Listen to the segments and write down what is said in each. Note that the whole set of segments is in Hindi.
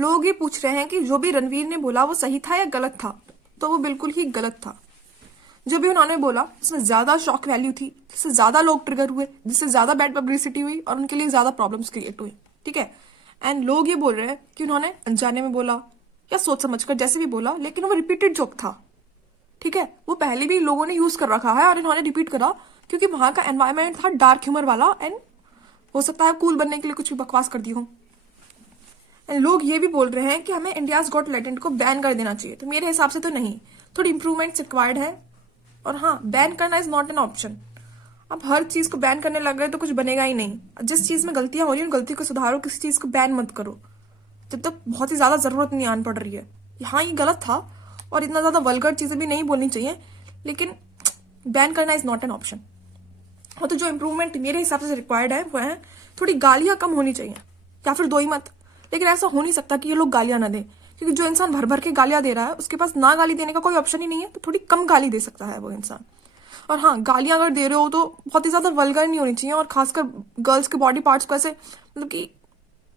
लोग ये पूछ रहे हैं कि जो भी रणवीर ने बोला वो सही था या गलत था, तो वो बिल्कुल ही गलत था। जो भी उन्होंने बोला उसमें ज्यादा शॉक वैल्यू थी, जिससे ज्यादा लोग ट्रिगर हुए, जिससे ज्यादा बैड पब्लिसिटी हुई और उनके लिए ज्यादा प्रॉब्लम्स क्रिएट हुई। ठीक है, एंड लोग ये बोल रहे हैं कि उन्होंने अनजाने में बोला या सोच समझकर जैसे भी बोला, लेकिन वो रिपीटेड जोक था। ठीक है, वो पहले भी लोगों ने यूज कर रखा है और इन्होंने रिपीट करा क्योंकि वहां का एनवायरमेंट था डार्क ह्यूमर वाला, एंड हो सकता है कूल बनने के लिए कुछ भी बकवास कर दी हो। एंड लोग ये भी बोल रहे हैं कि हमें इंडियाज गॉट टैलेंट को बैन कर देना चाहिए, तो मेरे हिसाब से तो नहीं, थोड़ी इंप्रूवमेंट्स रिक्वायर्ड है। और हाँ, बैन करना इज नॉट एन ऑप्शन। अब हर चीज को बैन करने लग गए तो कुछ बनेगा ही नहीं। जिस चीज में गलतियां हो रही है उन गलती को सुधारो, किसी चीज को बैन मत करो जब तक बहुत ही ज्यादा जरूरत नहीं आन पड़ रही है। हाँ, ये गलत था और इतना ज्यादा वल्गर चीजें भी नहीं बोलनी चाहिए, लेकिन बैन करना इज नॉट एन ऑप्शन। और तो जो इम्प्रूवमेंट मेरे हिसाब से रिक्वायर्ड है वो है थोड़ी गालियां कम होनी चाहिए, या फिर दो ही मत। लेकिन ऐसा हो नहीं सकता कि ये लोग गालियां ना दें, क्योंकि जो इंसान भर भर के गालियां दे रहा है उसके पास ना गाली देने का कोई ऑप्शन ही नहीं है, तो थोड़ी कम गाली दे सकता है वो इंसान। और हाँ, गालियां अगर दे रहे हो तो बहुत ही ज्यादा वल्गर नहीं होनी चाहिए, और खासकर गर्ल्स के बॉडी पार्ट्स को ऐसे मतलब कि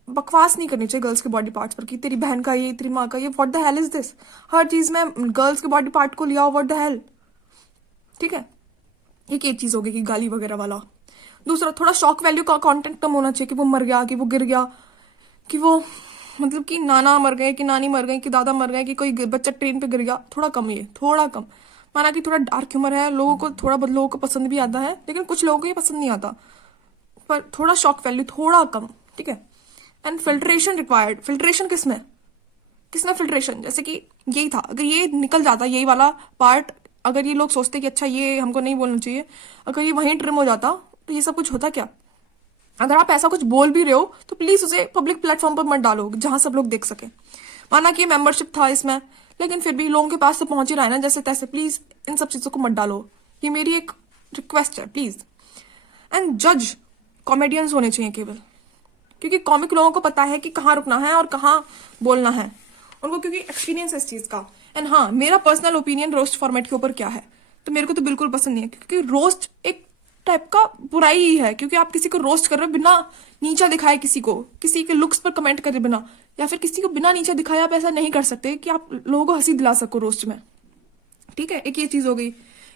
बकवास नहीं करनी चाहिए गर्ल्स के बॉडी पार्ट्स पर कि तेरी बहन का ये, तेरी माँ का ये, what the hell is this. हर चीज में गर्ल्स के बॉडी पार्ट को लिया, व्हाट द हेल। ठीक है, एक चीज होगी कि गाली वगैरह वाला। दूसरा, थोड़ा शॉक वैल्यू का कंटेंट कम होना चाहिए कि वो मर गया, कि वो गिर गया, कि वो मतलब कि नाना मर गए, कि नानी मर गई, कि दादा मर गए, कि कोई बच्चा ट्रेन पे गिर गया। थोड़ा कम, ये थोड़ा कम। माना कि थोड़ा डार्क ह्यूमर है, लोगों को थोड़ा बहुत लोगों को पसंद भी आता है, लेकिन कुछ लोगों को ये पसंद नहीं आता, पर थोड़ा शॉक वैल्यू थोड़ा कम। ठीक है, एंड फिल्ट्रेशन रिक्वायर्ड। फिल्ट्रेशन किसमें किसमें फिल्ट्रेशन, जैसे कि यही था, अगर ये निकल जाता, यही वाला पार्ट, अगर ये लोग सोचते कि अच्छा ये हमको नहीं बोलना चाहिए, अगर ये वहीं ट्रिम हो जाता तो ये सब कुछ होता क्या। अगर आप ऐसा कुछ बोल भी रहे हो तो प्लीज उसे पब्लिक प्लेटफॉर्म पर मत डालो जहां सब लोग देख सके। माना कि मेंबरशिप था इसमें, लेकिन फिर भी लोगों के पास तो पहुंच ही रहा है ना जैसे तैसे। प्लीज इन सब चीजों को मत डालो, ये मेरी एक रिक्वेस्ट है, प्लीज। एंड जज कॉमेडियंस होने चाहिए केवल, क्योंकि कॉमिक लोगों को पता है कि कहाँ रुकना है और कहाँ बोलना है उनको, क्योंकि एक्सपीरियंस है इस चीज का। एंड हाँ, मेरा पर्सनल ओपिनियन रोस्ट फॉर्मेट के ऊपर क्या है, तो मेरे को तो बिल्कुल पसंद नहीं है, क्योंकि रोस्ट एक टाइप का बुराई ही है, क्योंकि आप किसी को रोस्ट कर रहे हो बिना नीचा दिखाए, किसी को किसी के लुक्स पर कमेंट करे बिना, या फिर किसी को बिना नीचा दिखाए आप ऐसा नहीं कर सकते कि आप लोगों को हंसी दिला सको रोस्ट में। ठीक है, एक ये चीज हो गई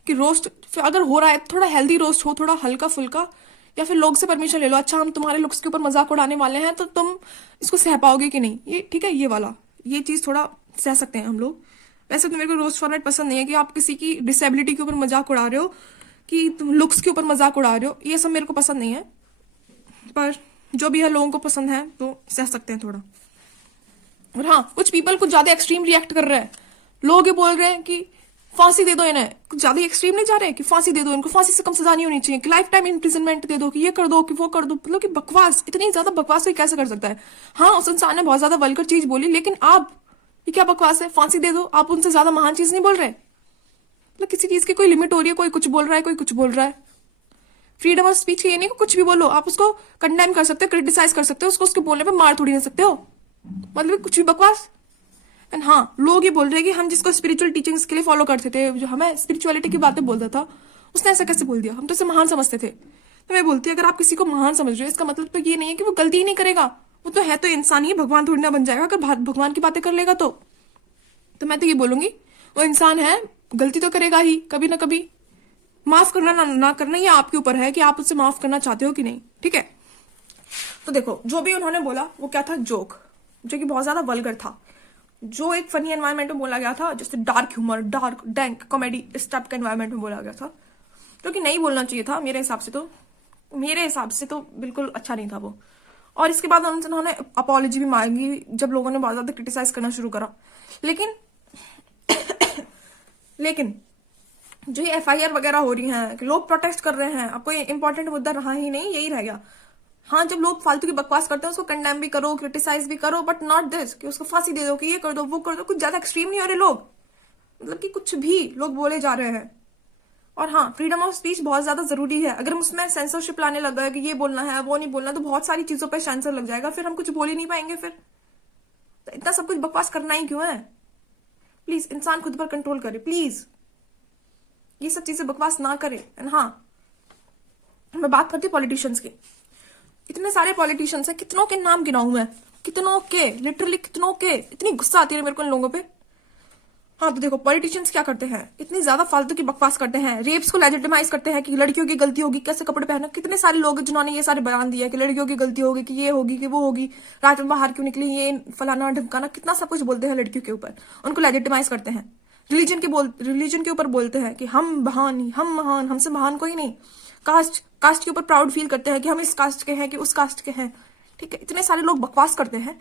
कि रोस्ट अगर हो रहा है थोड़ा हेल्दी रोस्ट हो, थोड़ा हल्का फुल्का, या फिर लोग से परमिशन ले लो, अच्छा हम तुम्हारे लुक्स के ऊपर मजाक उड़ाने वाले हैं तो तुम इसको सह पाओगे कि नहीं। ये ठीक है, ये वाला ये चीज थोड़ा सह सकते हैं हम लोग। वैसे तो मेरे को रोस्ट फॉर्मेट पसंद नहीं है कि आप किसी की डिसेबिलिटी के ऊपर मजाक उड़ा रहे हो, कि तुम लुक्स के ऊपर मजाक उड़ा रहे हो, ये सब मेरे को पसंद नहीं है। पर जो भी है लोगों को पसंद है तो सह सकते हैं थोड़ा। और हाँ, कुछ पीपल कुछ ज्यादा एक्सट्रीम रिएक्ट कर रहे हैं। लोग ये बोल रहे हैं कि फांसी दे दो इन्हें, कुछ ज्यादा एक्सट्रीम नहीं जा रहे कि फांसी दे दो इनको, फांसी से कम सजा नहीं होनी चाहिए, कि लाइफ टाइम इम्प्रिजनमेंट दे दो, कि ये कर दो, कि वो कर दो। मतलब कि बकवास, इतनी ज्यादा बकवास कोई कैसे कर सकता है। हाँ, उस इंसान ने बहुत ज्यादा वल्गर चीज बोली, लेकिन आप ये क्या बकवास है, फांसी दे दो, आप उनसे ज्यादा महान चीज नहीं बोल रहे। मतलब किसी चीज की कोई लिमिट हो रही है, कोई कुछ बोल रहा है, कोई कुछ बोल रहा है। फ्रीडम ऑफ स्पीच ये नहीं कि कुछ भी बोलो, आप उसको कंडेम कर सकते हो, क्रिटिसाइज कर सकते हो, उसको उसके बोलने पे मार थोड़ी नहीं सकते हो। मतलब कुछ भी बकवास। एंड हाँ, लोग ये बोल रहे हैं कि हम जिसको स्पिरिचुअल टीचिंग्स के लिए फॉलो करते थे, जो हमें स्पिरिचुअलिटी की बातें बोलता था, उसने ऐसा कैसे बोल दिया, हम तो उसे महान समझते थे। तो मैं बोलती अगर आप किसी को महान समझ रहे हो, इसका मतलब तो ये नहीं है कि वो गलती ही नहीं करेगा, वो तो है तो इंसान ही, भगवान थोड़ी ना बन जाएगा अगर भगवान की बातें कर लेगा तो मैं तो ये बोलूंगी वो इंसान है, गलती तो करेगा ही कभी ना कभी। माफ करना ना करना ये आपके ऊपर है कि आप उससे माफ करना चाहते हो कि नहीं। ठीक है, तो देखो जो भी उन्होंने बोला वो क्या था, जोक, जो कि बहुत ज्यादा वल्गर था, जो एक फनी एनवायरनमेंट में बोला गया था, जैसे dark humour, dark dank comedy, इस टाइप के एनवायरनमेंट में बोला गया था, जो कि नहीं बोलना चाहिए था मेरे हिसाब से तो बिल्कुल अच्छा नहीं था वो। और इसके बाद उन्होंने अपॉलॉजी भी मांगी जब लोगों ने बहुत ज्यादा क्रिटिसाइज करना शुरू करा। लेकिन जो ये FIR वगैरह हो रही हैं, लोग प्रोटेस्ट कर रहे हैं, अब कोई इंपॉर्टेंट मुद्दा रहा ही नहीं, यही रह गया। हाँ, जब लोग फालतू की बकवास करते हैं उसको कंडेम भी करो, क्रिटिसाइज भी करो, बट नॉट दिस कि उसको फांसी दे दो, कि ये कर दो, वो कर दो। कुछ ज्यादा एक्सट्रीम नहीं हो रहे लोग, मतलब कि कुछ भी लोग बोले जा रहे हैं। और हाँ, फ्रीडम ऑफ स्पीच बहुत ज्यादा जरूरी है। अगर हम उसमें सेंसरशिप लाने लग गए कि ये बोलना है वो नहीं बोलना, तो बहुत सारी चीजों पर सेंसर लग जाएगा, फिर हम कुछ बोल ही नहीं पाएंगे। फिर तो इतना सब कुछ बकवास करना ही क्यों है। प्लीज इंसान खुद पर कंट्रोल करे, प्लीज ये सब चीजें बकवास ना करे। एंड हाँ, मैं बात करती पॉलिटिशियंस की। इतने सारे पॉलिटिशियंस हैं, कितनों के नाम गिनाऊं मैं, कितनों के, लिटरली कितनों के, इतनी गुस्सा आती है मेरे को इन लोगों पे। हाँ तो देखो पॉलिटिशियंस क्या करते हैं, इतनी ज्यादा फालतू की बकवास करते हैं, रेप्स को लेजिटिमाइज करते हैं कि लड़कियों की गलती होगी कैसे कपड़े पहना। कितने सारे लोग जिन्होंने ये सारे बयान दिया कि लड़कियों की गलती होगी, कि ये होगी कि वो होगी, रात में बाहर क्यों निकली, ये फलाना ढमकाना, कितना सब कुछ बोलते हैं लड़कियों के ऊपर, उनको लेजिटिमाइज करते हैं। रिलीजन के ऊपर बोलते हैं कि हम महान, हम महान, हमसे महान कोई नहीं। कास्ट के ऊपर प्राउड फील करते हैं कि हम इस कास्ट के हैं कि उस कास्ट के हैं। ठीक है, इतने सारे लोग बकवास करते हैं।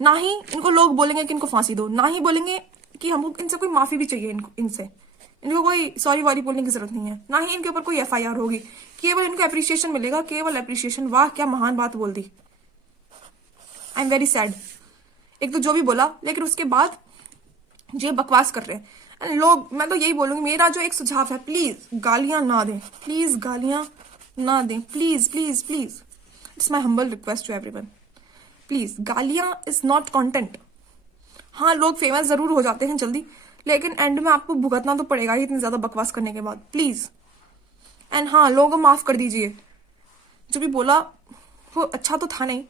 ना ही इनको लोग बोलेंगे कि इनको फांसी दो, ना ही बोलेंगे कि हमको इनसे कोई माफी भी चाहिए, इनको कोई सॉरी वॉरी बोलने की जरूरत नहीं है, ना ही इनके ऊपर कोई एफआईआर होगी। केवल इनको अप्रिसिएशन मिलेगा, केवल अप्रिसिएशन। वाह क्या महान बात बोल दी। I am very sad. एक तो जो भी बोला, लेकिन उसके बाद ये बकवास कर रहे हैं लोग। मैं तो यही बोलूंगी, मेरा जो एक सुझाव है, प्लीज गालियां ना दें, प्लीज गालियां ना दें, please please please. It's my humble request to everyone, please. गालियां इज नॉट कंटेंट। हाँ लोग फेमस जरूर हो जाते हैं जल्दी, लेकिन एंड में आपको भुगतना तो पड़ेगा ही इतनी ज्यादा बकवास करने के बाद, प्लीज। एंड हाँ, लोगों को माफ कर दीजिए, जो भी बोला वो अच्छा तो था नहीं,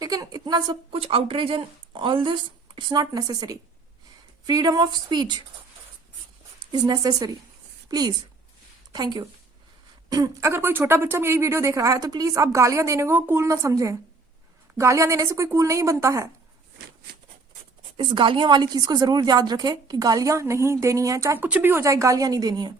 लेकिन इतना सब कुछ outrage and all this, it's not necessary. Freedom of speech is necessary, please. Thank you. अगर कोई छोटा बच्चा मेरी वीडियो देख रहा है तो प्लीज आप गालियां देने को कूल ना समझें। गालियां देने से कोई कूल नहीं बनता है। इस गालियां वाली चीज को जरूर याद रखें कि गालियां नहीं देनी है, चाहे कुछ भी हो जाए, गालियां नहीं देनी है।